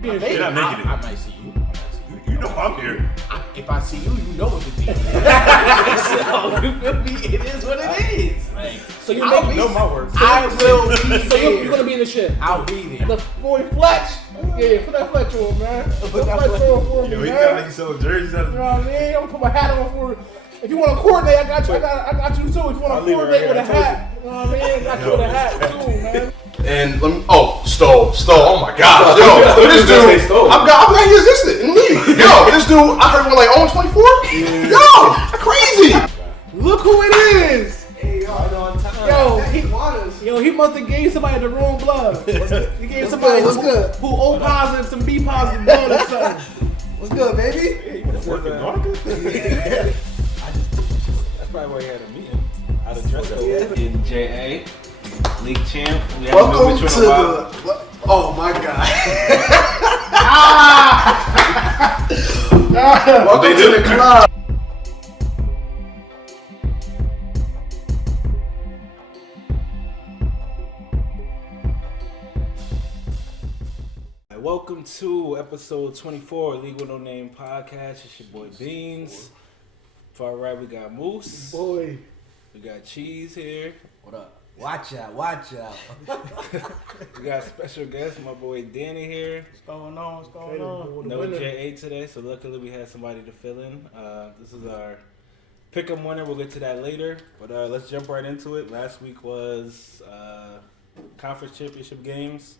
Maybe. You're not making it. I might see you. You know I'm here. If I see you, you know what the deal is. So, you feel me? It is what it is. Like, So you know my work. I will be So there. you're gonna be in the shit. I'll be there. The boy Fletch. Yeah, put that Fletch on, man. Put that Fletch on for me, Yo, he man. got like he selling jerseys out You of know what I mean? I'm gonna put my hat on for it. If you want to coordinate, I got you. I got you too. If you want I'll to leave it coordinate right with a here. I told hat, you know what I mean? I got you with a hat too, man. And let me, Stowe, oh my God, yo, this dude, I'm not his assistant, in me. Yo, this dude, I heard one like 0-24. Yo, crazy. Look who it is. Hey, y'all know on time. Yo, he must have gave somebody the wrong blood. He gave somebody who O positive, some B positive blood or something. What's good, baby? working Broncos. That's probably why he had a meeting. Out of dress up. In JA, league champ. We haven't been Welcome with you to in a while. oh my God. Welcome to the club. Welcome to episode 24 League with No Name podcast. It's your boy Beans. Far right we got Moose. Boy. We got Cheese here. What up? Watch out. We got special guest, my boy Danny here. What's going on? No JA today, so luckily we had somebody to fill in. This is our pick'em winner. We'll get to that later, but let's jump right into it. Last week was conference championship games.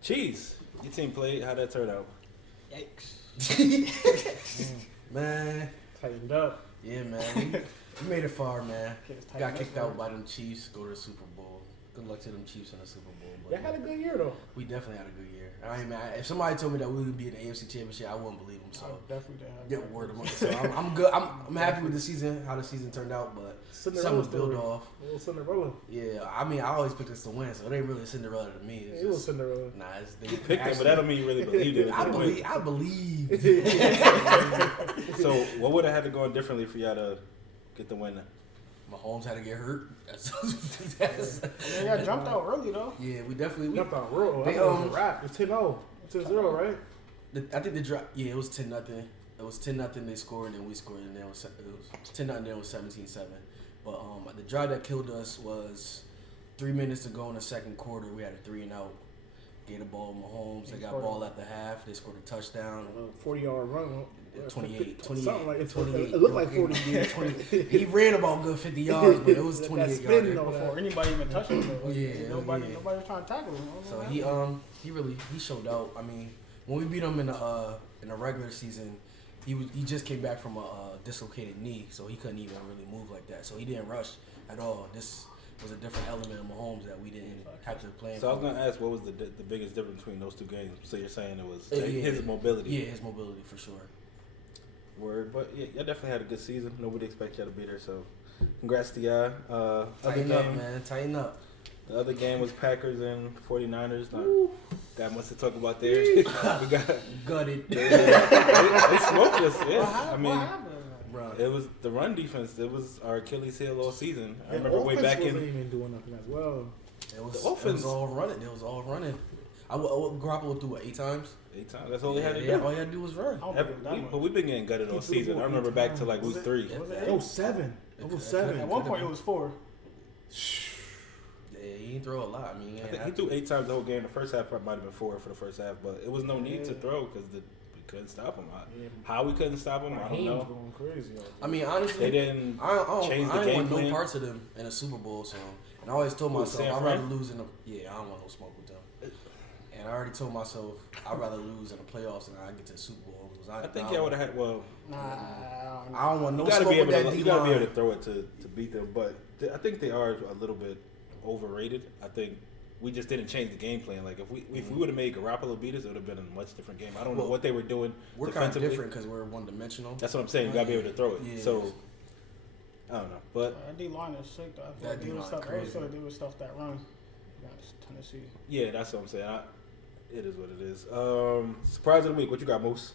Cheese, your team played. How'd that turn out? Yikes. Man. Tightened up. Yeah, man. We made it far, man. Got kicked out by them Chiefs. Go to the Super Bowl. Good luck to them Chiefs in the Super Bowl. But Y'all had a good year though. we definitely had a good year. I mean, if somebody told me that we would be in the AFC Championship, I wouldn't believe them. So Definitely did. get word of mouth. So I'm good. I'm happy with the season, how the season turned out, but something was built off. A little Cinderella. Yeah, I mean, I always picked us to win, so it ain't really Cinderella to me. It's It was just, Cinderella. nah, it's You picked it, but that don't mean you really believed it. I believe. So what would have had to go on differently for y'all to get the win? Mahomes had to get hurt. They got jumped out early though. Yeah, we definitely. Jumped out real. They, It was a wrap. It's 10-0. 10-0, right? I think the drive. Yeah, it was 10-0. It was 10-0. They scored, and we scored, and then it was 10-0. Then it was 17-7. But the drive that killed us was 3 minutes to go in the second quarter. We had a 3-and-out. Gave the ball to Mahomes. They got ball at the half. They scored a touchdown. 40-yard run. 28. Something like it. 28. It looked like 40. Yeah, 20. He ran about good 50 yards, but it was 28 That spin yards. before anybody even touched him. Though. Yeah, Nobody yeah. was trying to tackle him. So he showed out. I mean, when we beat him in the regular season, he just came back from a dislocated knee, so he couldn't even really move like that. So he didn't rush at all. This was a different element of Mahomes that we didn't have to play. So I was gonna ask, what was the biggest difference between those two games? So you're saying it was Yeah, his mobility? Yeah, his mobility for sure. Word, but yeah, y'all definitely had a good season. Nobody expects y'all to be there, so congrats to y'all. Tighten up, man. Tighten up. The other game was Packers and 49ers. Not that much to talk about there. We got Gutted. they smoked us. Yeah, I mean, Bro. it was the run defense. It was our Achilles heel all season. I And remember way back wasn't in. even doing nothing as well. It was, The offense- it was all running. It was all running. Garoppolo threw 8 times? 8 times. That's all they had to do. Yeah, all he had to do was run. I don't think it was that much. But we've been getting gutted all He threw season. the I ball remember 8 back to times. like week 3. It was 7. It was 7. At one point, it was 4. Yeah, he didn't throw a lot. I mean, I think he threw 8 times the whole game. The first half might have been 4 for the first half, but it was no need to throw because we couldn't stop him. How we couldn't stop him, I don't know. Going crazy. I mean, honestly, They didn't I change the don't game want plan. no parts of them in a Super Bowl. So, and I always told Who, myself San I'd Fran? rather lose in the. Yeah, I don't want no smoke with them. And I already told myself I'd rather lose in the playoffs than I get to the Super Bowl. I think y'all would have had. Well, I don't want no you gotta smoke be with able that to. D You gotta be able line. to throw it to beat them. But I think they are a little bit overrated. I think we just didn't change the game plan. Like if we would have made Garoppolo beat us, it would have been a much different game. I don't know what they were doing. We're kind of defensively. different because we're one dimensional. That's what I'm saying. You gotta be able to throw it. Yeah. So I don't know, but That D line is sick though. I feel That like they was D-line stuff. I crazy. feel like they was stuff that run against Tennessee. yeah, that's what I'm saying. It is what it is. Surprise of the week. What you got, Moose?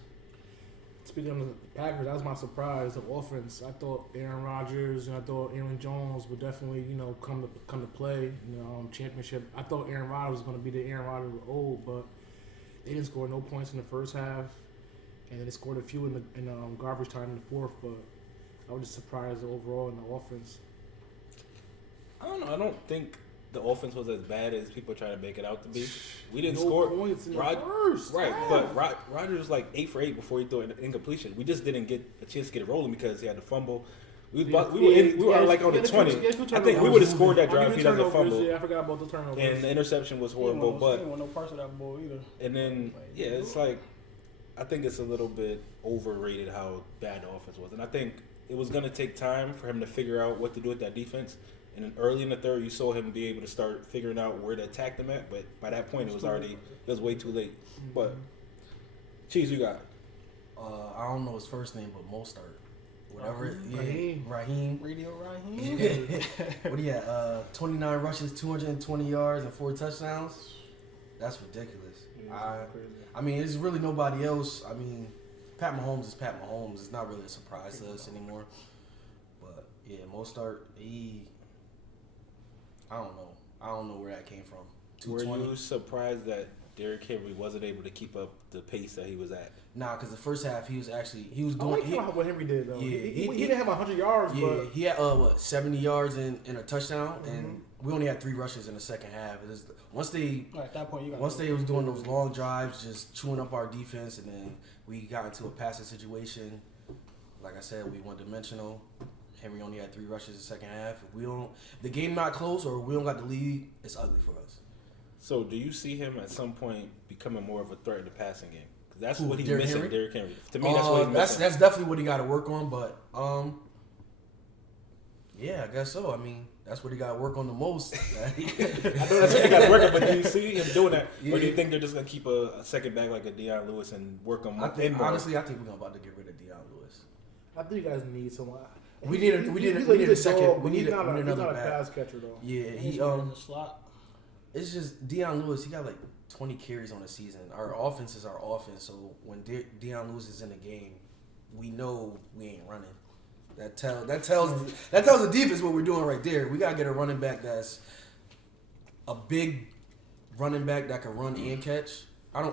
Speaking of the Packers, that was my surprise. The offense. I thought Aaron Rodgers and I thought Aaron Jones would definitely, come to play. Championship. I thought Aaron Rodgers was going to be the Aaron Rodgers of old, but they didn't score no points in the first half, and then they scored a few in garbage time in the fourth. But I was just surprised overall in the offense. I don't know. I don't think the offense was as bad as people try to make it out to be. We didn't score points in the first. Right, but Rodgers was like 8 for 8 before he threw an incompletion. We just didn't get a chance to get it rolling because he had the fumble. We were like on the 20. I think we would have scored that drive if he doesn't fumble. Yeah, I forgot about the turnovers. And the interception was horrible. He But didn't want no parts of that ball either. and then it's like I think it's a little bit overrated how bad the offense was, and I think it was going to take time for him to figure out what to do with that defense. And then early in the third, you saw him be able to start figuring out where to attack them at. But by that point, it was way too late. But Cheese, you got. I don't know his first name, but Mostert. Whatever. Raheem. Radio Raheem. What do you have? 29 rushes, 220 yards, and 4 touchdowns. That's ridiculous. I mean, it's really nobody else. I mean, Pat Mahomes is Pat Mahomes. It's not really a surprise to us anymore. But yeah, Mostert, I don't know where that came from. Were 220. you surprised that Derrick Henry wasn't able to keep up the pace that he was at? Nah, because the first half he was I doing. like what Henry did though. Yeah, he didn't have 100 yards, Yeah, but he had 70 yards and a touchdown, and we only had 3 rushes in the second half. Once they At that point, they was doing those long drives, just chewing up our defense, and then we got into a passing situation. Like I said, we one dimensional. Henry only had 3 rushes in the second half. If the game not close or we don't got the lead, it's ugly for us. So do you see him at some point becoming more of a threat in the passing game? Because that's Who, what he's Derrick missing, Henry? Derrick Henry. To me, that's what he's missing. That's definitely what he got to work on. But yeah, I guess so. I mean, that's what he got to work on the most. I know that's what he got to work on, but do you see him doing that? Yeah. Or do you think they're just going to keep a second back like a Deion Lewis and work on more? Honestly, I think we're about to get rid of Deion Lewis. I think you guys need someone. We need a second. We need another He's not a back. pass catcher though. Yeah, He's in the slot. It's just Deion Lewis. He got like 20 carries on the season. Our offense is our offense. So when Deion Lewis is in the game, we know we ain't running. That tells the defense what we're doing right there. We gotta get a running back that's a big running back that can run and catch.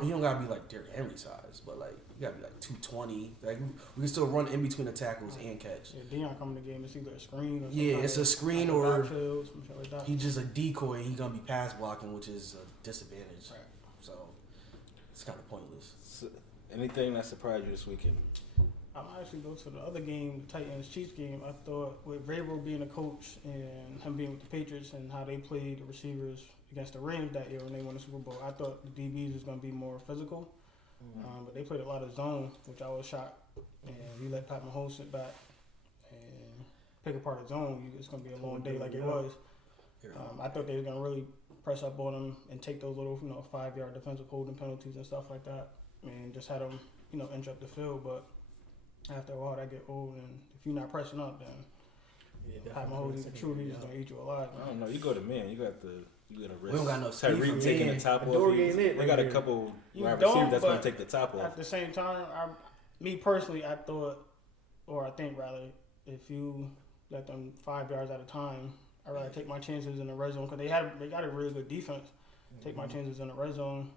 He don't gotta be like Derrick Henry size, but like you gotta be like 220. Like we can still run in between the tackles and catch. Yeah, Deion coming to the game, it's either a screen or It's a screen or backfield, some shit like that. he's just a decoy. He's gonna be pass blocking, which is a disadvantage. Right. So it's kind of pointless. So, anything that surprised you this weekend? I'm actually go to the other game, Titans Chiefs game. I thought with Vrabel being a coach and him being with the Patriots and how they played the receivers against the Rams that year when they won the Super Bowl, I thought the DBs was going to be more physical. But they played a lot of zone, which I was shocked. And you let Pat Mahomes sit back and pick apart the zone, it's going to be a long day like it was. I thought they were going to really press up on them and take those little 5-yard defensive holding penalties and stuff like that, and just had them inch up the field. But after a while, that get old, and if you're not pressing up, then Pat Mahomes is the truth. He's just gonna eat you alive. I don't know. You go to man. You got to risk. We don't got no speed Tyreek for taking man. the top off. They got a couple You wide don't, receivers that's going to but take the top off. At the same time, me personally, I thought, or I think rather, if you let them 5 yards at a time, I'd rather take my chances in the red zone because they got a really good defense. Take my chances in the red zone,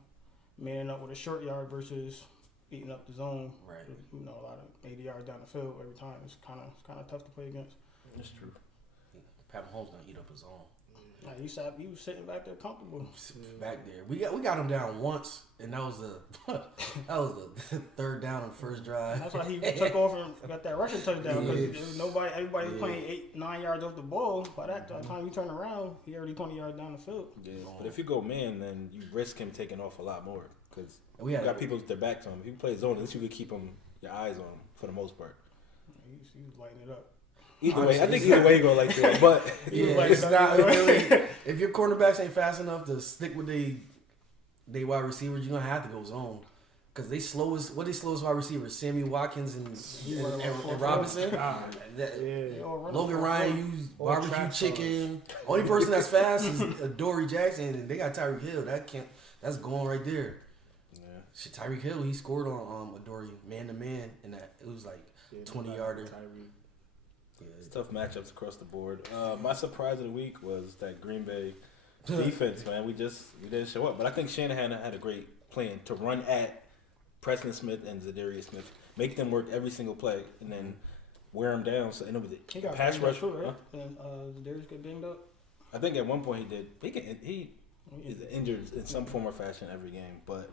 manning up with a short yard versus beating up the zone. Right. A lot of 80 yards down the field every time. It's kind of tough to play against. That's true. Pat Mahomes gonna eat up his own. Like you was sitting back there comfortable. Back there, we got him down once, and that was the third down on the first drive. That's why he took off and got that rushing touchdown because everybody was playing 8-9 yards off the ball. By that time you turn around, he already 20 yards down the field. Yeah, but if you go man, then you risk him taking off a lot more because We you had got people with their back to him. If you play zone, at least you could keep your eyes on him for the most part. He was lighting it up. Either way, I think either way you go like that. But It's not really. If your cornerbacks ain't fast enough to stick with they wide receivers, you're gonna have to go zone. Cause they slowest wide receivers, Sammy Watkins and Robinson. Logan Ryan used barbecue chicken. Only person that's fast is Dory Jackson, and they got Tyreek Hill. That's going right there. yeah, Shit, Tyreek Hill, he scored on Adoree man to man, and that it was like 20-yarder. It's tough matchups across the board. My surprise of the week was that Green Bay defense, man. We didn't show up, but I think Shanahan had a great plan to run at Preston Smith and Zadarius Smith, make them work every single play, and then wear them down. So and it was He got pass rush, too, right? huh? And Darius got banged up. I think at one point he is injured in some form or fashion every game, but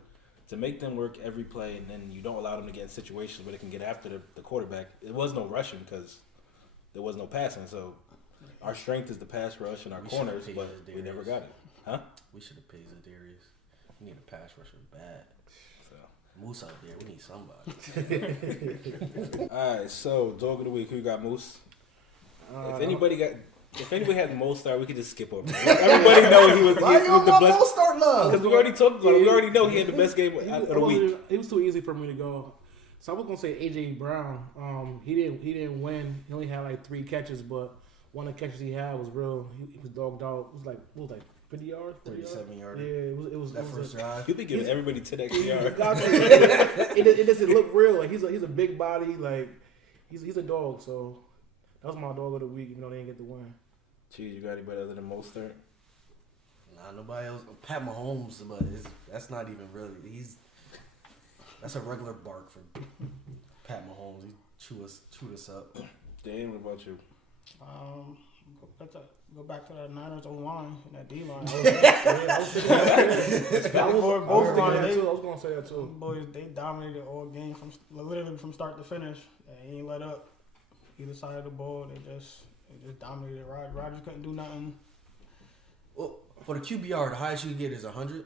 to make them work every play and then you don't allow them to get in situations where they can get after the quarterback. It was no rushing because there was no passing. So our strength is the pass rush and our corners, but we never got it. Huh? We should have paid Zadarius. We need a pass rusher bad. So Moose out there, we need somebody. all right, so dog of the week, who got Moose? If anybody had Mostert, we could just skip over. Everybody know he was the best. Mostert love? Because we already talked about it. We already know he had the best game of the week. It was too easy for me to go. So I was gonna say AJ Brown. He didn't win. He only had like 3 catches, but one of the catches he had was real. He was dogged out. It was like 50 yards, 37 yards. Yeah, it was That first drive. You've been giving everybody 10 extra yards. It doesn't look real. Like he's a big body. Like he's a dog. So that was my dog of the week. Even though they didn't get the win. Cheese, you got anybody other than Mostert? Nah, nobody else. Pat Mahomes, but that's not even really. That's a regular bark for Pat Mahomes. He chewed us up. Dan, what about you? Go back to that Niners O-line and that D-line. I was thinking that too. I was gonna say that too. Boys, they dominated all game literally from start to finish. They ain't let up either side of the ball. They just dominated. Rodgers couldn't do nothing. Well, for the QBR, the highest you can get is 100.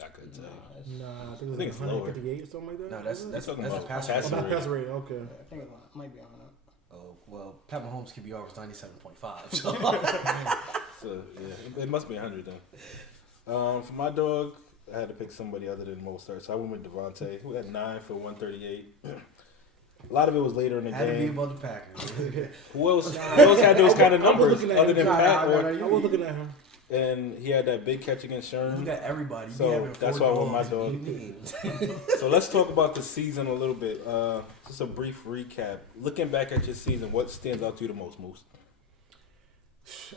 I couldn't tell you. Nah, I think it was it's like lower. 158 or something like that. No, that's talking a about pass passing rate. Oh, not pass rate. Okay. I think it might be on that. Oh, well, Pat Mahomes' QBR was 97.5. So. So, yeah, it must be 100 then. For my dog, I had to pick somebody other than Mostert, so I went with Devontae, who had 9 for 138. A lot of it was later in the Had to be game. above the Packers. Who else had those kind of numbers other than Pat? I was looking at him. And he had that big catch against You Sherman. got everybody. So that's why I went my dog. So let's talk about the season a little bit. Just a brief recap. Looking back at your season, what stands out to you the most, Moose?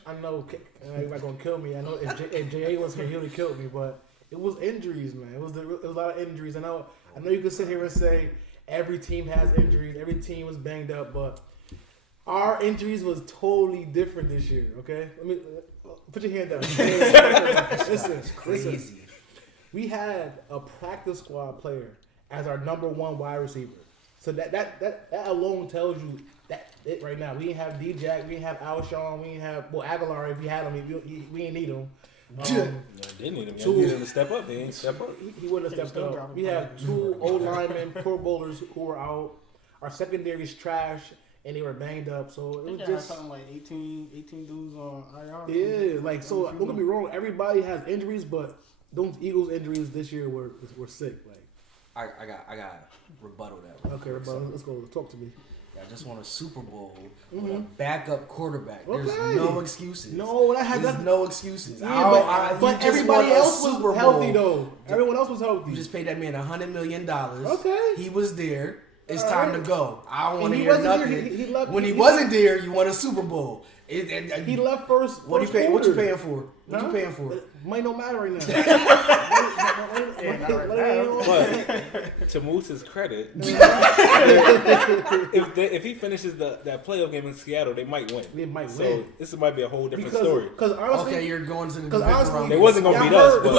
I know everybody's gonna kill me. I know if J.A. was here, he would have killed me. But it was injuries, man. It was a lot of injuries. I know you could sit here and say every team has injuries. Every team was banged up, but our injuries was totally different this year. Okay, let me put your hand down. Listen, Crazy. we had a practice squad player as our number 1 wide receiver. So that alone tells you that it right now. We didn't have D-Jack, we didn't have Alshon, we didn't have Aguilar if we had him. We didn't need him. They need him. You needed him to step up. They ain't step up. He wouldn't have stepped up. We have 2 old linemen, Pro Bowlers who were out. Our secondary's trash, and they were banged up. So it was just something like 18 dudes on IR. Yeah, like so. Don't get me wrong. Everybody has injuries, but those Eagles injuries this year were sick. Like I got rebuttal that one. okay, let's go. Talk to me. I just won a Super Bowl with a backup quarterback. Okay. There's no excuses. No, There's no excuses. Yeah, but everybody else was healthy though. Everyone else was healthy. You just paid that man $100 million. Okay. He was there. It's time to go. I don't want to he hear wasn't nothing. here. He left- when he he wasn't there, you won a Super Bowl. He left first. What first you pay? What you quarter. paying for? What you paying for? Money don't matter right now. But to Moose's credit, if he finishes that playoff game in Seattle, they might win. They might so win. this might be a whole different story. Because honestly, Okay, you're going to the because division honestly, round. They wasn't gonna beat us, but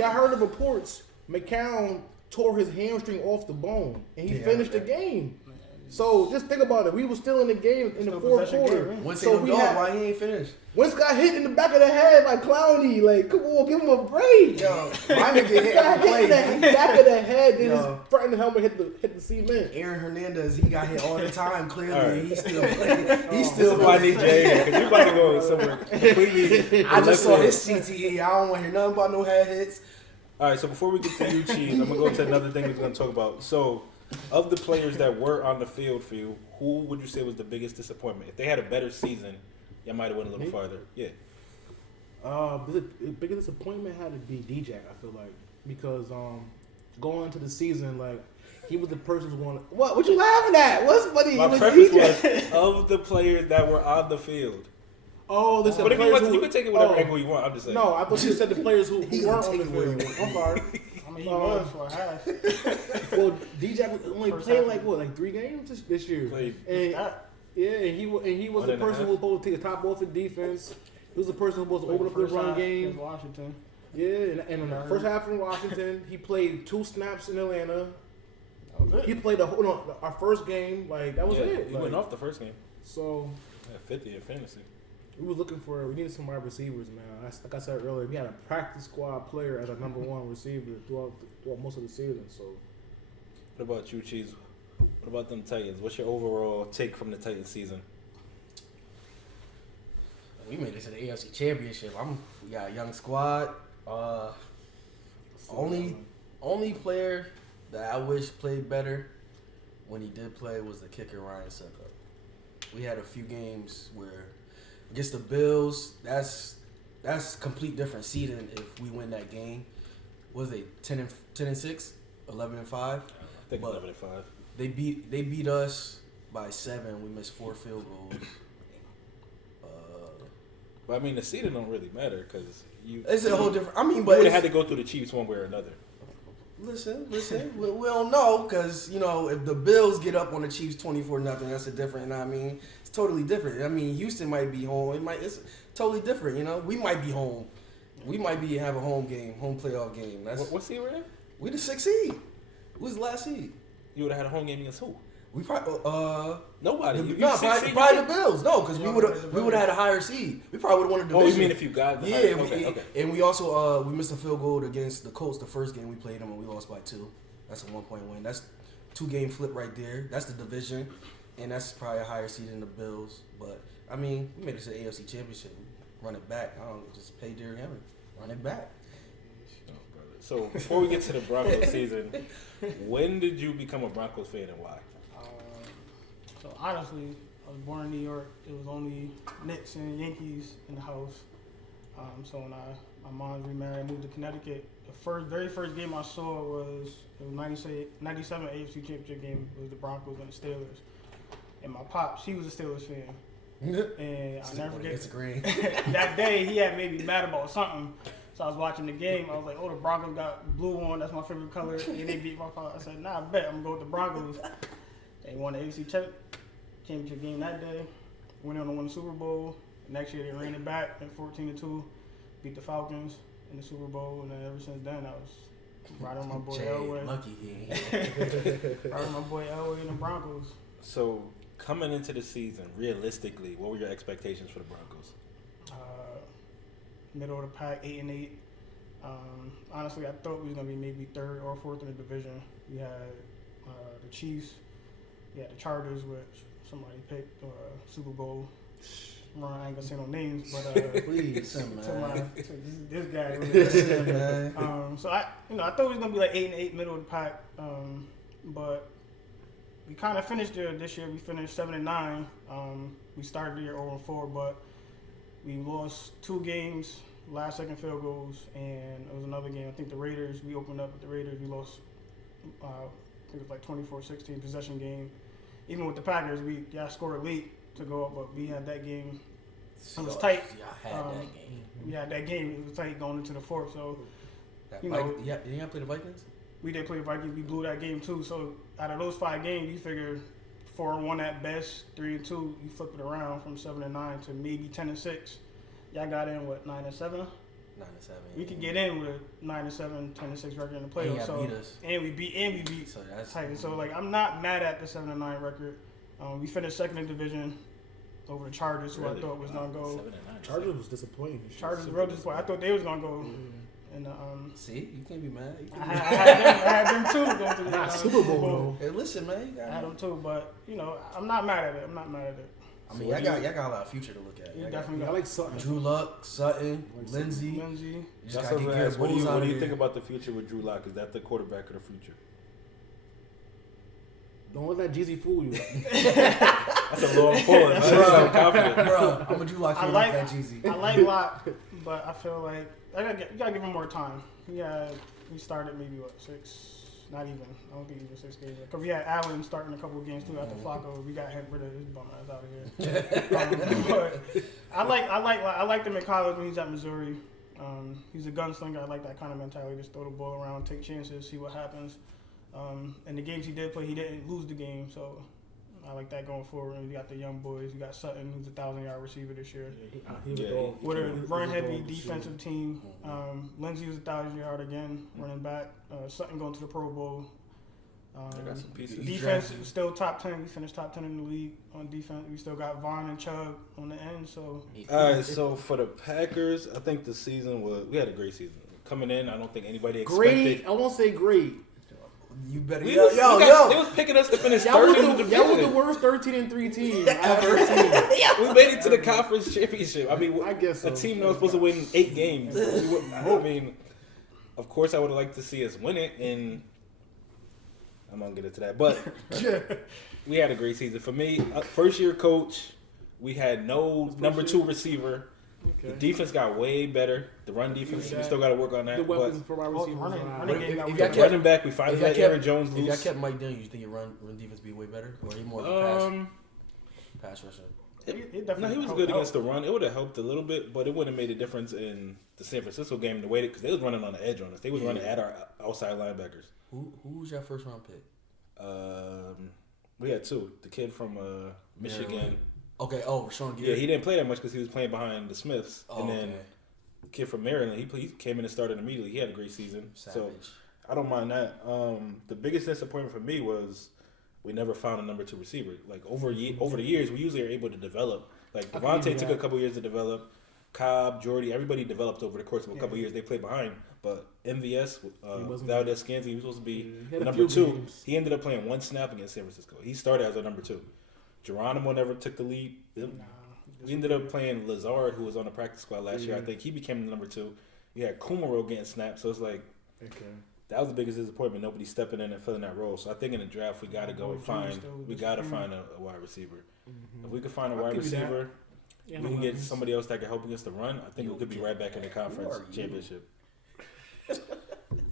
y'all heard the reports. McCown tore his hamstring off the bone, and he finished the game. So just think about it. We were still in the game in the fourth quarter. Once So they why he ain't finished? Wentz got hit in the back of the head by Clowney. Like, come on, give him a break. Yo, my nigga hit Got the hit in play. the back of the head. Then his Yo. front of the helmet hit the cement. Aaron Hernandez, he got hit all the time. Clearly, All right. he's still playing. He's This still is why I playing. need Jay because you about to go somewhere completely. I just saw his CTE. I don't want to hear nothing about no head hits. All right, so before we get to you, Cheese, I'm gonna go to another thing we're gonna talk about. So, of the players that were on the field for you, who would you say was the biggest disappointment? If they had a better season, y'all might have went a little farther. Yeah. The biggest disappointment had to be D-Jack, I feel like. Because going into the season, like he was the person who wanted. What you laughing at? What's funny? My preference was of the players that were on the field. Oh, listen. But if you can take it whatever angle you want. I'm just saying. No, I thought you said the players who weren't on the field. I'm sorry. I mean, he was for a half. Well, DJ only First played half. like 3 games this year. Played. And, yeah, and he was the 1.5. person who was supposed to take the top off the defense. He was the person who was supposed to open up the run game. Washington. Yeah, and in the first half in Washington, he played 2 snaps in Atlanta. That was it. He played our first game. Like that was it. He Like, went off the first game. So Yeah, 50 in fantasy. we needed some wide receivers, man. Like I said earlier, we had a practice squad player as our number 1 receiver throughout most of the season. So What about you, Cheese? What about them Titans? What's your overall take from the Titans season? We made it to the AFC Championship. We got a young squad. Only player that I wish played better when he did play was the kicker Ryan Suckup. We had a few games where against the Bills, that's complete different seeding if we win that game. Was they 10-6, 11-5? I think But 11-5. They beat us by 7. We missed 4 field goals. But I mean, the seeding don't really matter because It's a whole different. I mean, you but would it's, have had to go through the Chiefs one way or another. listen. we don't know because if the Bills get up on the Chiefs 24-0, that's a different. You know what I mean, it's totally different. I mean, Houston might be home. It's totally different. We might be home. We might have a home playoff game. What seed were in? We the 6th seed. Who was the last seed? You would have had a home game against who? We probably Nobody. probably the Bills. No, because we would have had a higher seed. We probably would have won the Oh, division. you mean if you got the Yeah, okay. and we also we missed a field goal against the Colts the first game we played them and we lost by 2. That's a 1-point win. That's 2-game flip right there. That's the division, and that's probably a higher seed than the Bills. But I mean, we made it to the AFC Championship. Run it back. I don't just pay Derrick Henry. Run it back. So before we get to the Broncos season, when did you become a Broncos fan and why? So honestly, I was born in New York. It was only Knicks and Yankees in the house. So when my mom remarried, I moved to Connecticut. The very first game I saw was 97 AFC Championship game. It was the Broncos and the Steelers. And my pops, he was a Steelers fan. And I'll never forget that day he had made me mad about something. So I was watching the game. I was like, oh, the Broncos got blue on. That's my favorite color. And they beat my father. I said, nah, I bet I'm going to go with the Broncos. They won the AFC Championship game that day. Went on to win the Super Bowl. Next year they ran it back at 14-2. Beat the Falcons in the Super Bowl. And then ever since then, I was riding with my boy Elway. Lucky he. Riding with my boy Elway and the Broncos. So coming into the season, realistically, what were your expectations for the Broncos? Middle of the pack, 8-8. Honestly, I thought we was gonna be maybe 3rd or 4th in the division. We had the Chiefs, we had the Chargers, which somebody picked, or Super Bowl. I ain't gonna say no names, but Please, this guy. Really Listen, man. So I thought we was gonna be like 8-8, middle of the pack. But we kind of finished there this year. We finished 7-9. We started the year 0-4, but we lost 2 games, last second field goals, and it was another game. I think the Raiders, we opened up with the Raiders. We lost, I think it was like 24-16 possession game. Even with the Packers, we scored late to go up, but we had that game. It was tight. Y'all had that game. We had that game. It was tight going into the 4th. So, Did you know, y'all play the Vikings? we did play the Vikings. We blew that game too. So out of those 5 games, you figure 4-1 at best, 3-2. You flip it around from 7-9 to maybe 10-6. Y'all got in what 9-7? 9-7. We could get in with a 9-7, 10-6 record in the playoffs. So beat us. and we beat So that's Titans. So like I'm not mad at the 7-9 record. We finished 2nd in division over the Chargers, who I thought was gonna go. 7-9. Chargers was disappointing. Chargers were real disappointed. I thought they was gonna go. And see, you can't be mad. You I can't had them too going through the Not Super Bowl be. Hey, listen, man. I had them too, but I'm not mad at it. I mean, y'all got a lot of future to look at. You Y'all definitely I got like Sutton. Drew Luck, Sutton, Lindsey. You Lindsey. just That's gotta what get I Garrett asked. What do Bowles out you of think there. about the future with Drew Lock? Is that the quarterback of the future? Don't let that Jeezy fool you. That's a long pause. That's so confident. Bro, I'm a Drew Lock fan like that Jeezy. I like Locke, but I feel like you gotta give him more time. We started maybe 6 Not even. I don't think even 6 games. Because we had Allen starting a couple of games too after Flacco. We got him rid of his bum ass out of here. But I like him in college when he's at Missouri. He's a gunslinger. I like that kind of mentality. Just throw the ball around, take chances, see what happens. And the games he did play, he didn't lose the game. So I like that going forward. And we got the young boys. You got Sutton, who's a 1,000-yard receiver this year. With a run-heavy defensive team. Lindsey was a 1,000-yard again, running back. Sutton going to the Pro Bowl. I got some pieces. Defense is still top 10. We finished top 10 in the league on defense. We still got Vaughn and Chubb on the end. So all right, so for the Packers, I think the season we had a great season. Coming in, I don't think anybody expected. Great. I won't say great. You better They yo. was picking us to finish third in the division. Y'all was the worst 13-3 team I've ever seen. We made it to the conference championship. I mean, I guess so. A team that was supposed to win 8 games. I mean, of course, I would have liked to see us win it, and I'm gonna get into that. But we had a great season. For me, first year coach, we had no number 2 receiver. Okay. The defense got way better. The run defense, we still got to work on that. The weapons for our receivers. Running back, we finally let Aaron Jones If y'all loose. kept Mike Daniels, you think your run defense be way better, or he more of a pass rusher? No, he was good against the run. It would have helped a little bit, but it wouldn't have made a difference in the San Francisco game the way because they was running on the edge on us. They was running at our outside linebackers. Who was your first round pick? We had 2. The kid from Michigan. Maryland. Okay. Oh, Rashawn Gary. Yeah, he didn't play that much because he was playing behind the Smiths. Oh, and then the kid from Maryland, he came in and started immediately. He had a great season. Savage. So I don't mind that. The biggest disappointment for me was we never found a number 2 receiver. Like over the years, we usually are able to develop. Like Devontae took a couple years to develop. Cobb, Jordy, everybody developed over the course of a couple years. They played behind. But MVS, Valdez Scantling, he was supposed to be the number 2. Games. He ended up playing 1 snap against San Francisco. He started as our number 2. Geronimo never took the lead. We ended up playing Lazard, who was on the practice squad last year. I think he became the number 2. You had Kumaro getting snapped, so it's like that was the biggest disappointment. Nobody stepping in and filling that role. So I think in the draft we got to go and find a wide receiver. Mm-hmm. If we could find a wide receiver, we can get somebody else that can help against the run. I think we could be right back in the conference championship.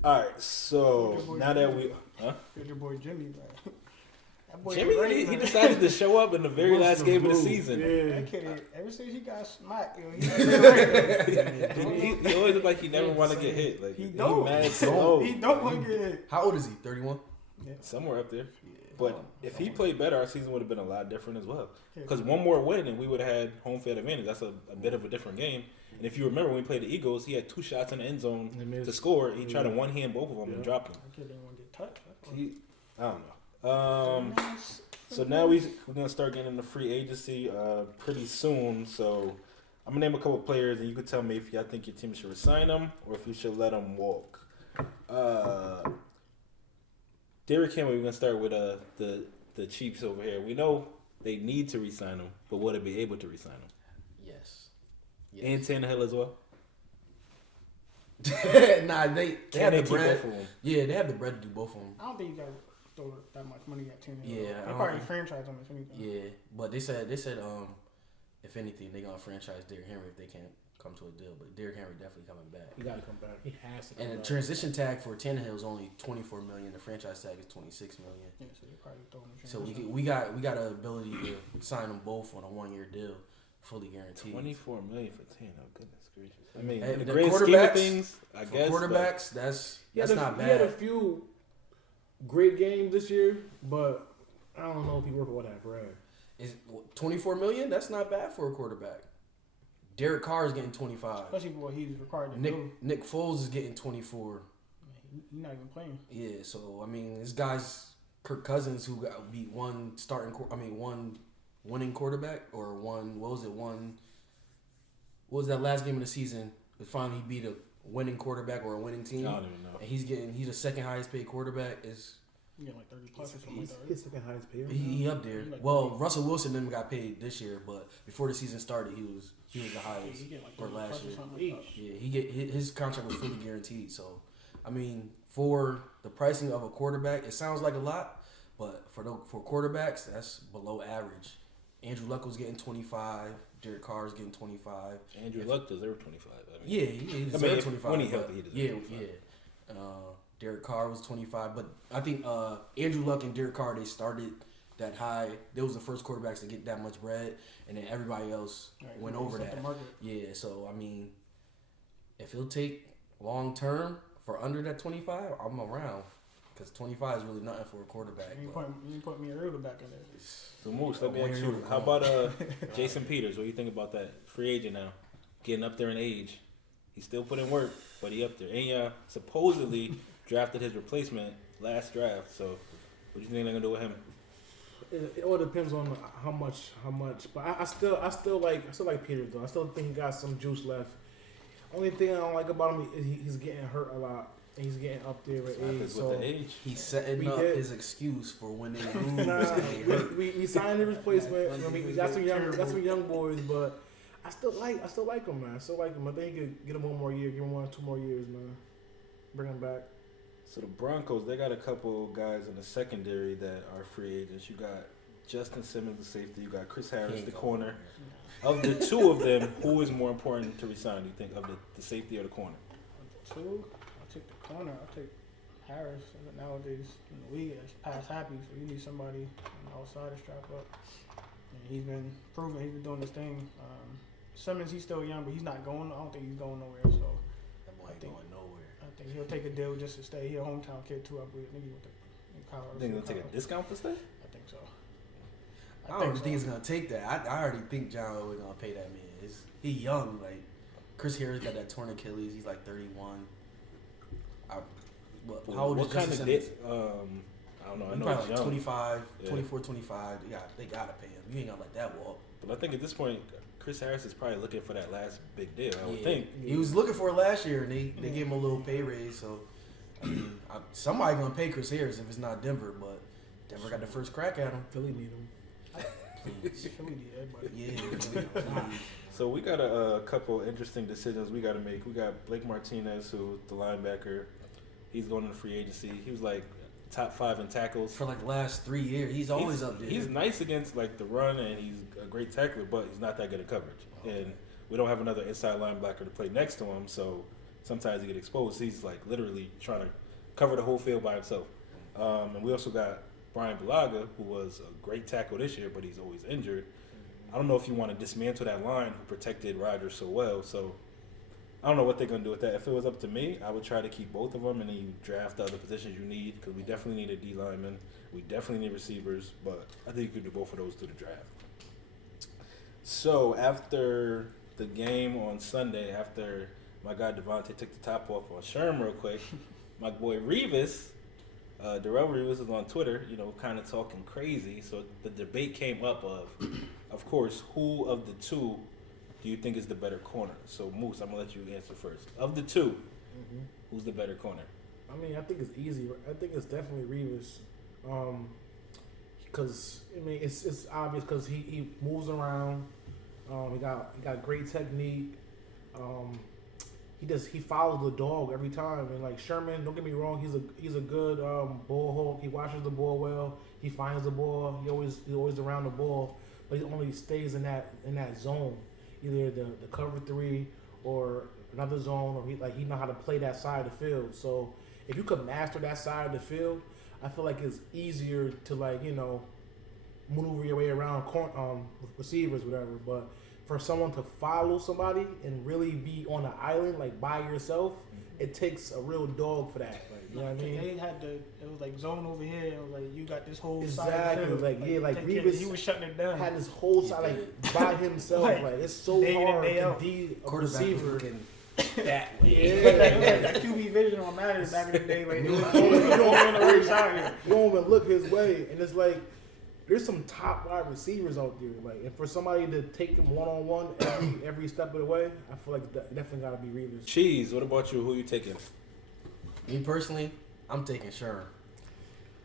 All right, so now that we, Good your boy Jimmy, bro. Jimmy, he decided to show up in the very last game of the season. That kid, ever since he got smacked, he always look like he never want to get hit. Like he don't. Mad slow. He don't want to get hit. How old is he? 31. Yeah. Somewhere up there. But if he played better, our season would have been a lot different as well. Because one more win and we would have had home field advantage. That's a bit of a different game. And if you remember when we played the Eagles, he had 2 shots in the end zone to score. He tried to one-hand both of them and dropped them. That kid didn't want to get touched. I don't know. So now we're going to start getting into free agency pretty soon. So I'm going to name a couple players, and you can tell me if y'all think your team should resign them or if you should let them walk. Derrick Henry, we're going to start with the Chiefs over here. We know they need to resign him, but will they be able to resign him? Yes. And Tannehill as well? Nah, they have the bread. Both of them? Yeah, they have the bread to do both of them. I don't think you got to throw that much money at Tannehill. Yeah, they probably franchise him if anything. Yeah, but they said if anything, they're gonna franchise Derrick Henry if they can't come to a deal. But Derrick Henry definitely coming back. He got to come back. He has to. And the transition tag for Tannehill is only $24 million. The franchise tag is $26 million. Yeah, so they probably throwing him. So we got an ability to sign them both on a 1-year deal, fully guaranteed. $24 million for Tannehill. Goodness gracious. I mean, Hey, in the the grand scheme of things, I for guess. Quarterbacks, that's not bad. He had a few great games this year, but I don't know if he worth all that bread. Is $24 million? That's not bad for a quarterback. Derek Carr is getting 25. Especially for what he's required to do. Nick Foles is getting 24. He's not even playing. Yeah, so I mean, this guy's Kirk Cousins who got beat one winning quarterback or what was that last game of the season? But finally he beat a winning quarterback or a winning team. I don't even know. And he's the second highest paid quarterback. He got like 30 plus or something like that. His second highest paid. He up there. Like Well, Russell Wilson then got paid this year, but before the season started, he was the highest He get like for 30 last plus or year. something like that. Yeah, his contract was fully guaranteed. So, I mean, for the pricing of a quarterback, it sounds like a lot, but for quarterbacks, that's below average. Andrew Luck was getting 25. Derek Carr's getting 25. Andrew Luck deserved 25. He deserved 25. When he healthy, he deserved 25. Yeah. Derek Carr was 25. But I think Andrew Luck and Derek Carr, they started that high. They was the first quarterbacks to get that much bread, and then everybody else went over that. Yeah, so, I mean, if it'll take long term for under that 25, I'm around. Because 25 is really nothing for a quarterback. You put me a real back in there. So, Moose, let me ask you, how about Jason Peters? What do you think about that? Free agent now. Getting up there in age. He still put in work, but he up there. And supposedly drafted his replacement last draft. So, what do you think they're going to do with him? It all depends on how much. But I still like Peters, though. I still think he got some juice left. Only thing I don't like about him is he's getting hurt a lot. And he's getting up there with age. So with the age. He's setting up his excuse for when they lose. We signed a replacement. We got some young boys, but I still like him, man. I still like him. I think he could get him one more year, give him 1 or 2 more years, man. Bring him back. So the Broncos, they got a couple guys in the secondary that are free agents. You got Justin Simmons, the safety. You got Chris Harris, the corner. Of the two of them, who is more important to resign, do you think, of the safety or the corner? Two? I'll take the corner. I'll take Harris. Nowadays, in the league, it's pass happy, so you need somebody on the outside to strap up. And he's been proven. He's been doing this thing. Simmons, he's still young, but he's not going. I don't think he's going nowhere, so That boy ain't going nowhere. I think he'll take a deal just to stay. He's a hometown kid, too, I believe. I think he'll take You think they'll take a discount for stay? I think so. I don't think he's gonna take that. I already think John Elway gonna pay that man. He young, like Chris Harris got that torn Achilles. He's like 31. How old is kind Justin of Simmons? I don't know. I know Probably he's like young. 25, Yeah. 24, 25. They gotta pay him. You ain't gonna let that walk. But I think at this point, Chris Harris is probably looking for that last big deal. I would think. He was looking for it last year, and they gave him a little pay raise. So I mean, somebody gonna pay Chris Harris if it's not Denver, but Denver got the first crack at him. Philly need him. Please. Philly need everybody. Yeah. Please. So we got a couple interesting decisions we got to make. We got Blake Martinez, who the linebacker. He's going into free agency. He was like top 5 in tackles For like the last 3 years, he's always up there. He's nice against like the run, and he's a great tackler, but he's not that good at coverage. And we don't have another inside linebacker to play next to him, so sometimes he get exposed. He's like literally trying to cover the whole field by himself. And we also got Brian Bulaga, who was a great tackle this year, but he's always injured. I don't know if you want to dismantle that line who protected Rodgers so well. So I don't know what they're going to do with that. If it was up to me, I would try to keep both of them, and then you draft the other positions you need, because we definitely need a D lineman. We definitely need receivers, but I think you could do both of those through the draft. So after the game on Sunday, after my guy Devontae took the top off on Sherman real quick, my boy Revis, Darrell Revis was on Twitter, kind of talking crazy. So the debate came up of course, who of the two do you think is the better corner? So Moose, I'm gonna let you answer first. Of the two, who's the better corner? I mean, I think it's easy. I think it's definitely Revis, because it's obvious because he moves around. He got great technique. He follows the dog every time, and like Sherman, don't get me wrong, he's a good ball hawk. He watches the ball well. He finds the ball. He's always around the ball, but he only stays in that zone, either the cover 3 or another zone, or he know how to play that side of the field. So if you could master that side of the field, I feel like it's easier to maneuver your way around receivers, whatever. But for someone to follow somebody and really be on an island like by yourself, it takes a real dog for that. You know what I mean? It was like zone over here. It was like you got this whole side. Exactly. Revis, he was shutting it down. had this whole side by himself. It's so hard to be a receiver. That way. Yeah. That QB vision on Madden back in the day. Like, you don't even look his way, and it's like there's some top wide receivers out there. Like, and for somebody to take him one-on-one every step of the way, I feel like definitely got to be Revis. Cheese, what about you? Who you taking? Me personally, I'm taking Sherman.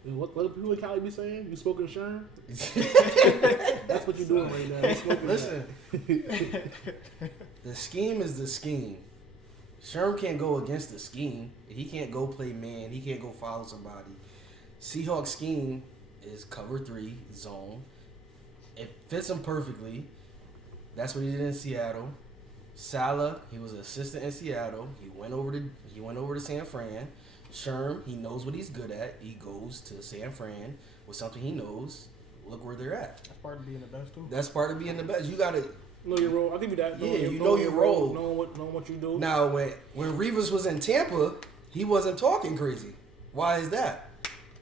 What people in Cali be saying? You smoking Sherman? That's what you're doing right now. Listen, the scheme is the scheme. Sherman can't go against the scheme. He can't go play man. He can't go follow somebody. Seahawks scheme is cover 3 zone. It fits him perfectly. That's what he did in Seattle. Salah, he was an assistant in Seattle. He went over to San Fran. Sherm, he knows what he's good at. He goes to San Fran with something he knows. Look where they're at. That's part of being the best too. That's part of being the best. You gotta Know your role. I give you that. you know your role. Knowing what you do. Now when Revis was in Tampa, he wasn't talking crazy. Why is that?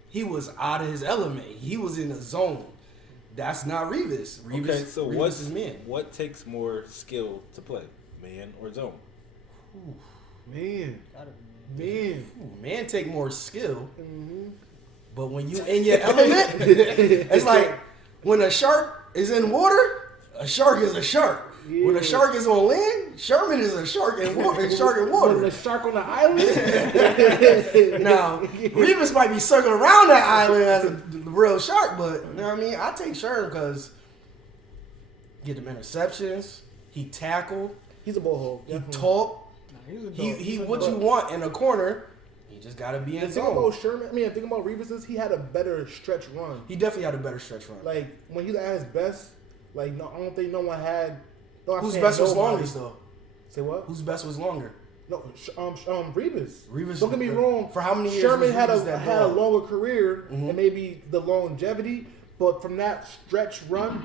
He was out of his element. He was in a zone. That's not Revis. Okay, so Revis is man. What takes more skill to play, man or zone? Man. Ooh, man take more skill. Mm-hmm. But when you in your element, it's like when a shark is in water, a shark is a shark. Yeah. When a shark is on land, Sherman is a shark in water. When the shark on the island. Now, Revis might be circling around that island as a real shark, but you know what I mean? I take Sherman because he get them interceptions, he tackle, He's a ball hog. he talk, He's a dog. he what you want in a corner. You just gotta be in The thing zone. about Sherman, the thing about Revis is he had a better stretch run. He definitely had a better stretch run. Like when he was at his best, I don't think no one had. Whose best was longest though? Say what? Whose best was longer? No, Revis. Revis. Don't get me wrong. For how many years? Sherman was had Revis that a dog? longer career Mhm. and maybe the longevity, but from that stretch run,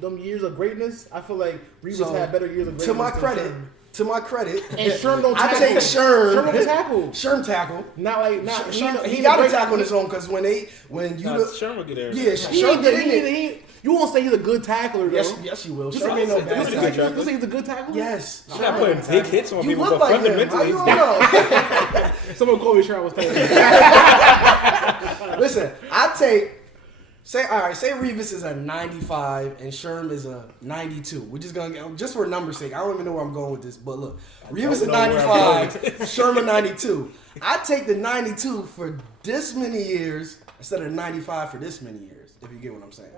them years of greatness, I feel like Revis So, had better years of greatness. To my than credit, Sherman. to my credit, And Sherm don't I tackle. take Sherm. Sherm don't tackle. Sherm tackle. Not like not. He got to tackle on his own because when you Nah, look, Sherman will get there. yeah, He Sherm ain't get the- in it. he- You won't say he's a good tackler though. Yes, you will. You Sherm say- ain't no you bad say- good tackler. tackler. You say he's a good tackler? Yes, He's not putting big hits on You people, look but like him. How fundamentally, you he's know? Someone called me Sherman was taking. Listen, say Revis is a 95 and Sherm is a 92. We're just gonna just for numbers' sake. I don't even know where I'm going with this, but look, Revis a know where I'm 95, Sherm a 92. I take the 92 for this many years instead of 95 for this many years. If you get what I'm saying.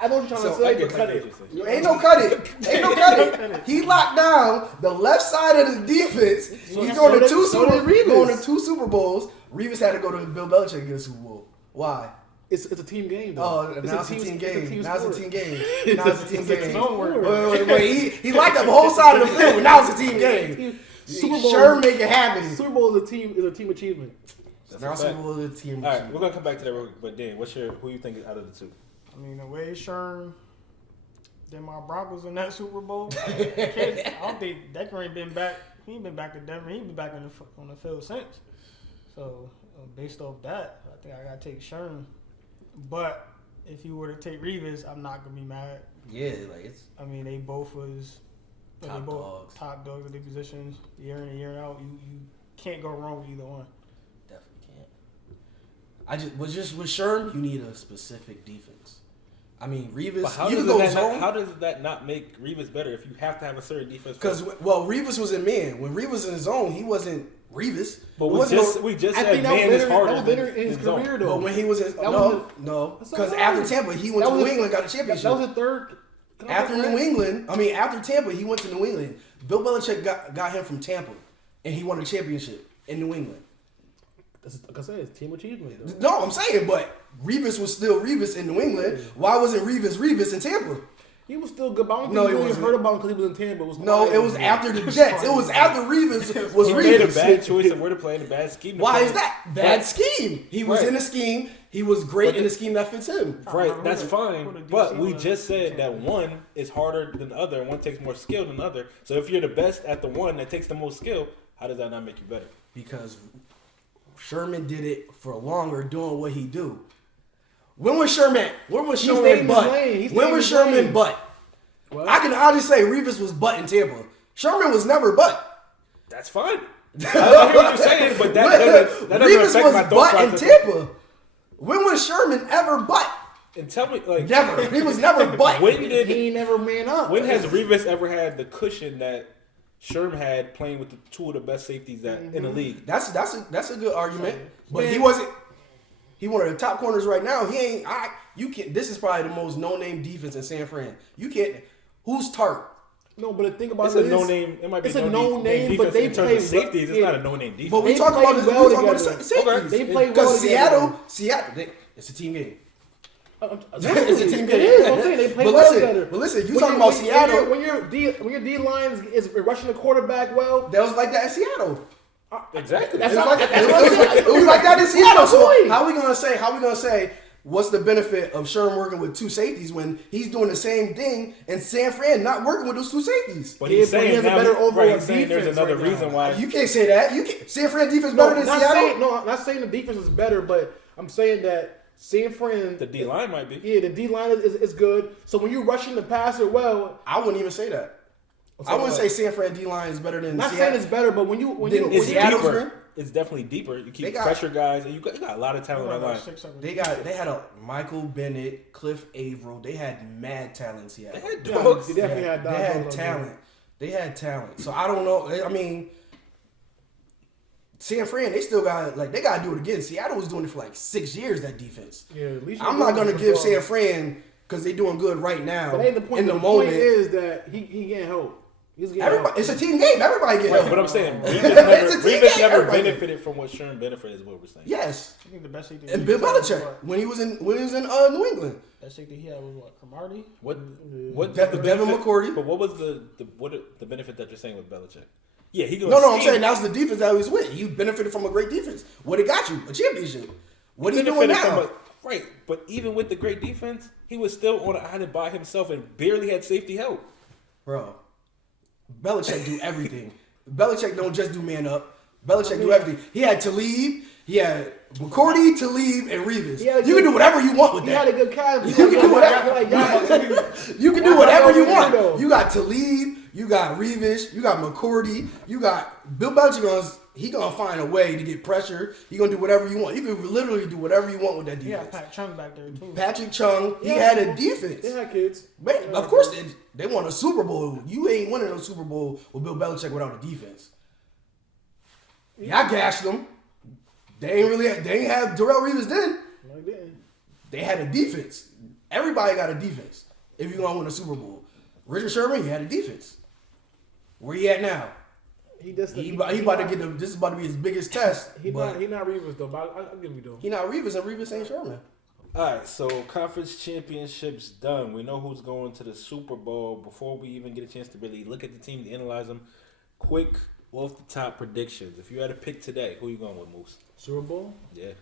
I know what you're trying So, to say, I but get cut what it. you're saying. Ain't no cut it. Ain't no cut it. He locked down the left side of the defense. He's going to two Super Bowls. Revis had to go to Bill Belichick to get a Super Bowl. Why? It's a team game though. Oh, now it's a team game. Now it's a team game. Now it's a team It's a game. team sport. Wait. He locked up the whole side of the field, but now it's a team game. Super Bowl. Sure, make it happen. Super Bowl is a team achievement. That's Now a Super fact. Bowl is a team. All right, we're gonna come back to that real quick. But Dan, who you think is out of the two? I mean, the way Sherm did my Broncos in that Super Bowl, I don't think Decker ain't been back. He ain't been back to Denver. He ain't been back on the field since. So, based off that, I think I gotta take Sherm. But if you were to take Revis, I'm not gonna be mad. Yeah, like it's I mean, they both was Top dogs. top dogs at their positions, year in and year out. You can't go wrong with either one. definitely can't. With Sherm, you need a specific defense. I mean, Revis. But how you does go that zone. how does that not make Revis better if you have to have a certain defense? Because Revis was in man. When Revis was in zone, he wasn't Revis. But It we wasn't just I said think that was man is later, harder that was later than in his zone. career But though. when he was in That was because That's after not Tampa he went That to was New England, got a championship. That was his third. After New England, after Tampa, he went to New England. Bill Belichick got him from Tampa, and he won a championship in New England. Like I said, it's team achievement. Though. No, I'm saying, but Revis was still Revis in New England. Why wasn't Revis in Tampa? He was still good, but I don't No, think he you really wasn't. heard about him because he was in Tampa. It was No, quiet. it was after the Jets. It was after Revis was He made a Revis. bad choice of where to play in a bad scheme. to Why play. is that? Bad scheme. He was Right. in a scheme. He was great in a scheme that fits him. Right, Who that's the- fine. who the But DC we was just said that champion. one is harder than the other, and one takes more skill than the other. So if you're the best at the one that takes the most skill, how does that not make you better? Because Sherman did it for longer doing what he do. When was Sherman? When was stayed in Sherman his butt? lane. He stayed When in was his Sherman lane. butt? What? I can honestly say Revis was butt in Tampa. Sherman was never butt. That's fine. I hear what you're saying, but that doesn't Revis affect was my thought butt in process. Tampa. When was Sherman ever butt? And tell me, like, Never. He was never butt. when did He ain't never man up. when has Revis ever had the cushion that Sherman had playing with the two of the best safeties that in the league? That's a good argument. But Man. he wasn't. He one of the top corners right now. He ain't. You can't. This is probably the most no-name defense in San Fran. You can't. Who's Tart? No, but the thing about It's it a is, no name. It might be it's a no name, defense but they in terms play of safeties. It's yeah. not a no name defense. But we They talk play about this. well We talk about the together. safeties. They play well because together. Seattle. It's a team game. It's a team It game. is. I'm saying they play But well listen, together. but listen, you When talking you- about Seattle. when your D line is rushing the quarterback well. That was like that in Seattle. Exactly. That's It was not- like that's what I'm saying. it was like that in Seattle. So point. how we gonna say what's the benefit of Sherman working with two safeties when he's doing the same thing and San Fran not working with those two safeties? But Yeah, he's but he saying has a now better overall he's saying there's defense another right now. reason why. You can't say that. You can't. San Fran defense better than Seattle. I'm not saying the defense is better, but I'm saying that San Fran, The D line might be. yeah, the D line is good. So when you're rushing the passer well, I wouldn't even say that. I wouldn't say San Fran D line is better than not Seattle. saying it's better, but when you It's Seattle's deeper. ring? It's definitely deeper. You keep They got- fresher guys, and you got a lot of talent on that line. They had a Michael Bennett, Cliff Averill. They had mad talent in Seattle. They had Yeah, dogs. they definitely had They dogs had on there. talent. They had talent. So I don't know. I mean, San Fran, they still got they got to do it again. Seattle was doing it for like 6 years. That defense. Yeah, at least I'm not gonna give San Fran because they're doing good right now. But ain't the point. in the point moment. is that he getting help. He's getting Everybody, help. it's a team game. Everybody get Right, help. but I'm saying It's a Revis team never game. Everybody- benefited from what Sherman benefited, is what we're saying. Yes, I think the best safety. and Bill Belichick when he was in New England. That safety he had was what? Cromartie. What Devin benefit- McCourty. But what was the benefit that you're saying with Belichick? Yeah, he goes. No, I'm saying that was the defense that he was with. You benefited from a great defense. What it got you? A championship. What are you doing now? Right, but even with the great defense, he was still on an island by himself and barely had safety help. Bro, Belichick do everything. Belichick don't just do man up. Belichick do everything. He had Talib, he had McCourty, Talib, and Revis. You can do whatever you want with He that. had a good cast. You can do whatever. You can do whatever you want. Though. You got Talib, you got Revis, you got McCourty, you got Bill Belichick. He gonna find a way to get pressure. He gonna do whatever you want. You can literally do whatever you want with that Yeah, defense. Pat Chung back there too. Patrick Chung, he had a defense. They had kids. Man, of course they won a Super Bowl. You ain't winning a Super Bowl with Bill Belichick without a defense. Yeah, I gashed them. They ain't have Darrell Revis then. No, they didn't. They had a defense. Everybody got a defense if you're gonna win a Super Bowl. Richard Sherman, he had a defense. Where he at now? He about to get them. This is about to be his biggest test. He not Revis though, but I'll give you though. He not Revis, and Revis ain't Sherman. All right, so conference championships done. We know who's going to the Super Bowl. Before we even get a chance to really look at the team, to analyze them, quick off the top predictions. If you had to pick today, who you going with, Moose? Super Bowl? Yeah.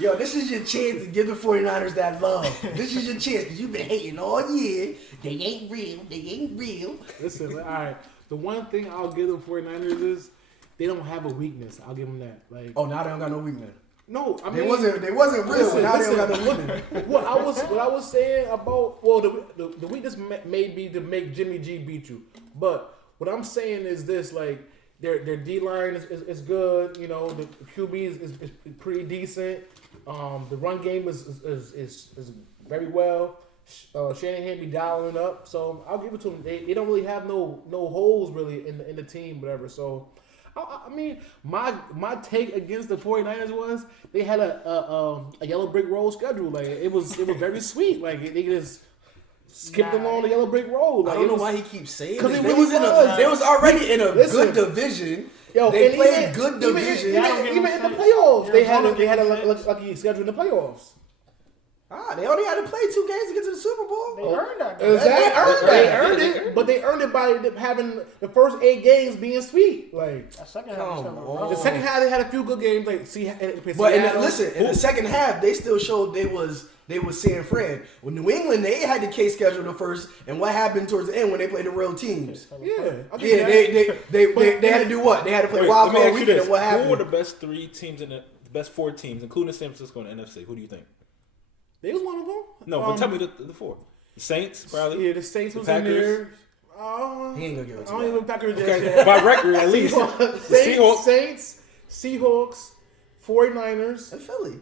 Yo, this is your chance to give the 49ers that love. This is your chance because you've been hating all year. They ain't real. They ain't real. Listen, all right. The one thing I'll give them 49ers is they don't have a weakness. I'll give them that. Like, Oh, now they don't got no weakness. no, I mean They wasn't real. Listen, Now listen. they don't got no weakness. what I was saying about the weakness may be to make Jimmy G beat you, but what I'm saying is this: like their D line is good. You know, the QB is pretty decent. The run game is very well. Shanahan be dialing up, so I'll give it to them. They don't really have no holes really in the team, whatever. So. I mean, my take against the 49ers was they had a yellow brick road schedule. Like it was very sweet. Like they just skipped along the yellow brick road. Like, I don't know why he keeps saying 'Cause this. it They really was was. they was already in a Listen. good division. Yo, They and played even- good division. Even in the playoffs, they had a lucky schedule in the playoffs. They only had to play 2 games to get to the Super Bowl. They earned that. Exactly. They They earned it, but they earned it by having the first 8 games being sweet. Like That second Come half was on. the second half, they had a few good games. Like But in the second half, they still showed they was San Fran. With New England, they had the K schedule the first, and what happened towards the end when they played the real teams? yeah, Yeah, they had to do what? They had to play wild card weekend. And what Who were the happened? best 3 teams the best 4 teams, including San Francisco and the NFC? Who do you think? They was one of them. No, but tell me the 4. The Saints, probably. Yeah, the Saints was Packers. in there. He ain't gonna give it I to don't you. even Packers. Okay, by record at least. Seahawks. Saints, Seahawks, 49ers. And Philly.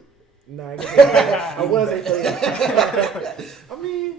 Nah, I was I mean,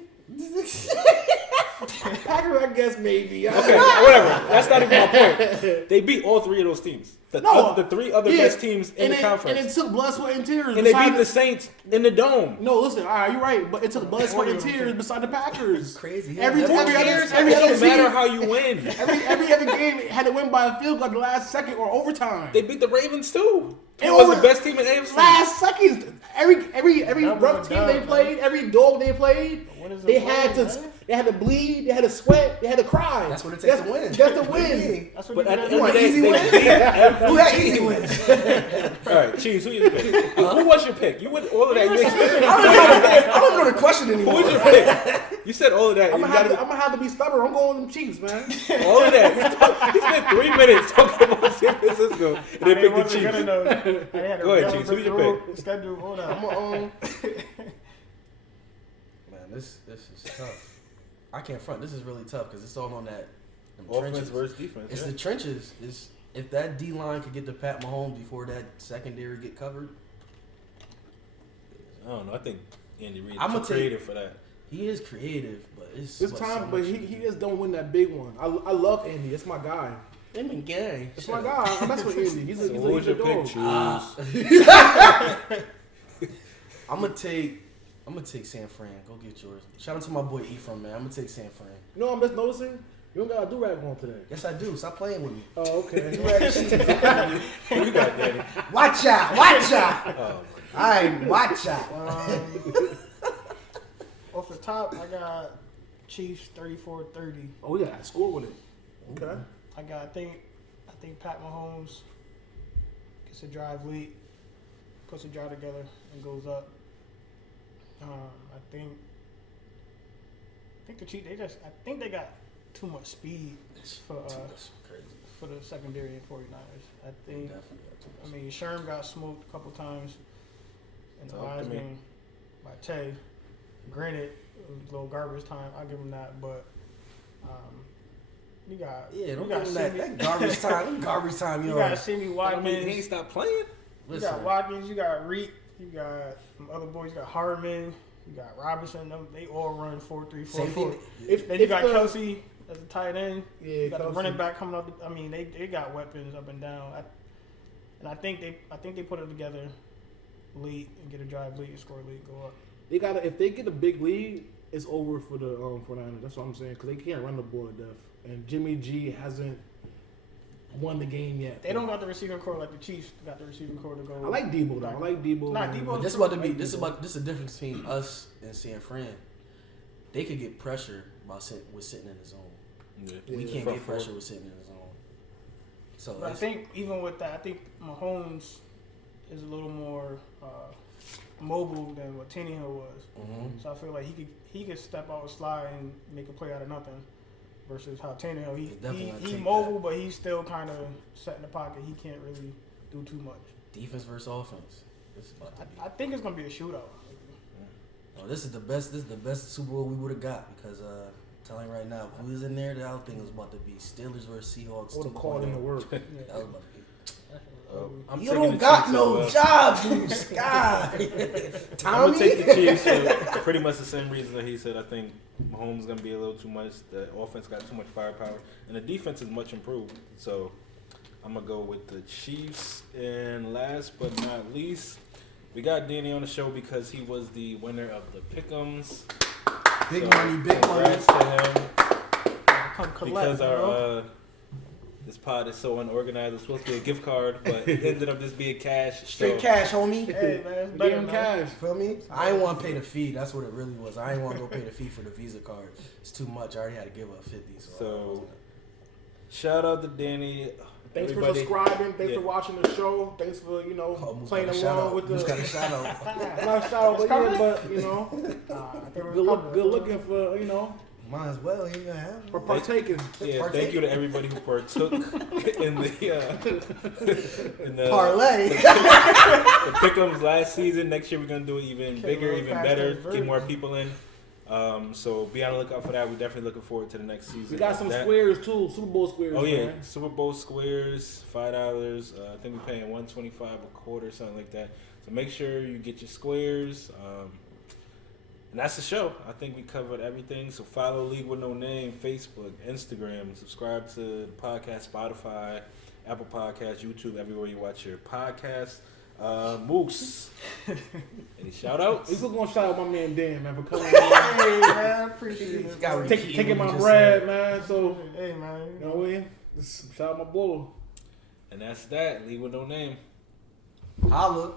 Packers, I guess maybe. Okay, whatever. That's not even my point. They beat all 3 of those teams. The 3 other Yeah, best teams in the conference. And it took blood, sweat, and tears. And they beside beat the Saints in the dome. No, listen, all right, you're right, but it took blood, sweat, and tears beside the Packers. Crazy. Every It other doesn't matter team- how you win. Every other game had to win by a field goal at the last second or overtime. They beat the Ravens too. It And was over- the best team in AFC. Last seconds, every That was rough a team dub, they played, every dog they played, What is it they playing, had to man? They had to bleed. They had to sweat. They had to cry. That's what it takes to win. Just to win. That's what But at the you end of the easy day, wins? they beat Who had easy wins? All right, Chiefs, who you pick? Who was your pick? You went all of that. I don't know the question Who anymore. was your pick? You said all of that. I'm You gonna gotta- have to be stubborn. I'm going with them Chiefs, man. all of that. He spent 3 minutes talking about San Francisco and They then picked the wasn't Chiefs. good enough. They had Go ahead, Chiefs. Who you pick? Schedule, all that. Man, this is tough. I can't front. This is really tough because it's all on that them Offense trenches. versus defense. It's yeah. the trenches. Is if that D line could get to Pat Mahomes before that secondary get covered. I don't know. I think Andy Reid I'ma is creative for that. He is creative, but it's This time, but he just don't win that big one. I love Andy. It's my guy. Him and Gary. It's my guy. I mess with Andy. He's So a what was your pick? dog. Choose. I'm gonna take San Fran. Go get yours. Shout out to my boy Ephraim, man. I'm gonna take San Fran. You know what I'm just noticing? You don't got a do-rag on today. Yes, I do. Stop playing with me. Oh, okay. Who you got, Danny? Watch out! Watch out! Oh, Alright, watch out. Off the top, I got Chiefs 34-30. Oh, yeah. I score with it. Okay. I think Pat Mahomes gets a drive lead, puts a drive together, and goes up. I think the Chiefs. I think they got too much speed for the secondary and 49ers. I think. I mean, Sherman got smoked a couple times in the last game by Tay. Granted, it was a little garbage time. I'll give him that, but you got Don't got give him that garbage time. Garbage time, You yo. got Sammy I Watkins. mean, he ain't stopped playing. You got Watkins. You got Reek. You got some other boys. You got Harmon. You got Robinson. They all run 4-3, 4-4. Then you got Kelsey as a tight end. Yeah, You got the Kelsey. running back coming up. I mean, they got weapons up and down. And I think they put it together late and get a drive late and score late, go up. They got if they get a big lead, it's over for the 49ers. That's what I'm saying because they can't run the ball to death. And Jimmy G hasn't won the game yet. They don't got the receiving core like the Chiefs got the receiving core to go. I like Debo though. I like Debo. Nah, man. Debo- This is the difference between us and San Fran. They could get pressure with sitting in the zone. Yeah. We can't Front get four. pressure with sitting in the zone. So But I think even with that, I think Mahomes is a little more mobile than what Tannehill was. Mhm. So I feel like he could step out and slide and make a play out of nothing. Versus how Tannehill, definitely not he take mobile, that. but he's still kind of set in the pocket. He can't really do too much. defense versus offense. This is about to be. I think it's gonna be a shootout. Oh, this is the best Super Bowl we would have got because telling you right now, who is in there? The other thing was about to be Steelers versus Seahawks. Would have called in the 2.0. work. That was about to be. I'm You taking don't the got Chiefs no as well. job, you Sky. I'm Tommy. gonna take the Chiefs for pretty much the same reason that he said. I think Mahomes is gonna be a little too much. The offense got too much firepower, and the defense is much improved. So I'm gonna go with the Chiefs. And last but not least, we got Danny on the show because he was the winner of the Pick'ems. Big So, money, big money. congrats to him. Come collect, Because bro. our this pod is so unorganized, it's supposed to be a gift card, but it ended up just being cash. Straight so- cash, homie. Hey man, it's Give better him now. cash. Feel me? I ain't want to pay the fee. That's what it really was. I ain't want to go pay the fee for the Visa card. It's too much. I already had to give up 50. So, shout out to Danny. Thanks Everybody- for subscribing. Thanks Yeah. for watching the show. Thanks for playing along with Who's got a the. shout out? Not a shout out, but coming? yeah, but I think good looking for Might as well. He gonna have. for partaking. Yeah, Partake. thank you to everybody who partook in the Parlay. the Pick'ems last season. Next year we're gonna do it even bigger, real even fast better, and get more vertical. people in. So be on the lookout for that. We're definitely looking forward to the next season. We got of some that. squares too. Super Bowl squares. Oh yeah, man. Super Bowl squares, $5. I think we're paying $125 a quarter, something like that. So make sure you get your squares. And that's the show. I think we covered everything. So follow League with No Name, Facebook, Instagram. Subscribe to the podcast, Spotify, Apple Podcasts, YouTube, everywhere you watch your podcast. Moose, any shout outs? We still gonna shout out my man Dan, man, for coming. Hey man, appreciate it. Got taking my bread, man. So Hey man, you know what I mean? Just shout out my boy. And that's that. League with No Name. Holla.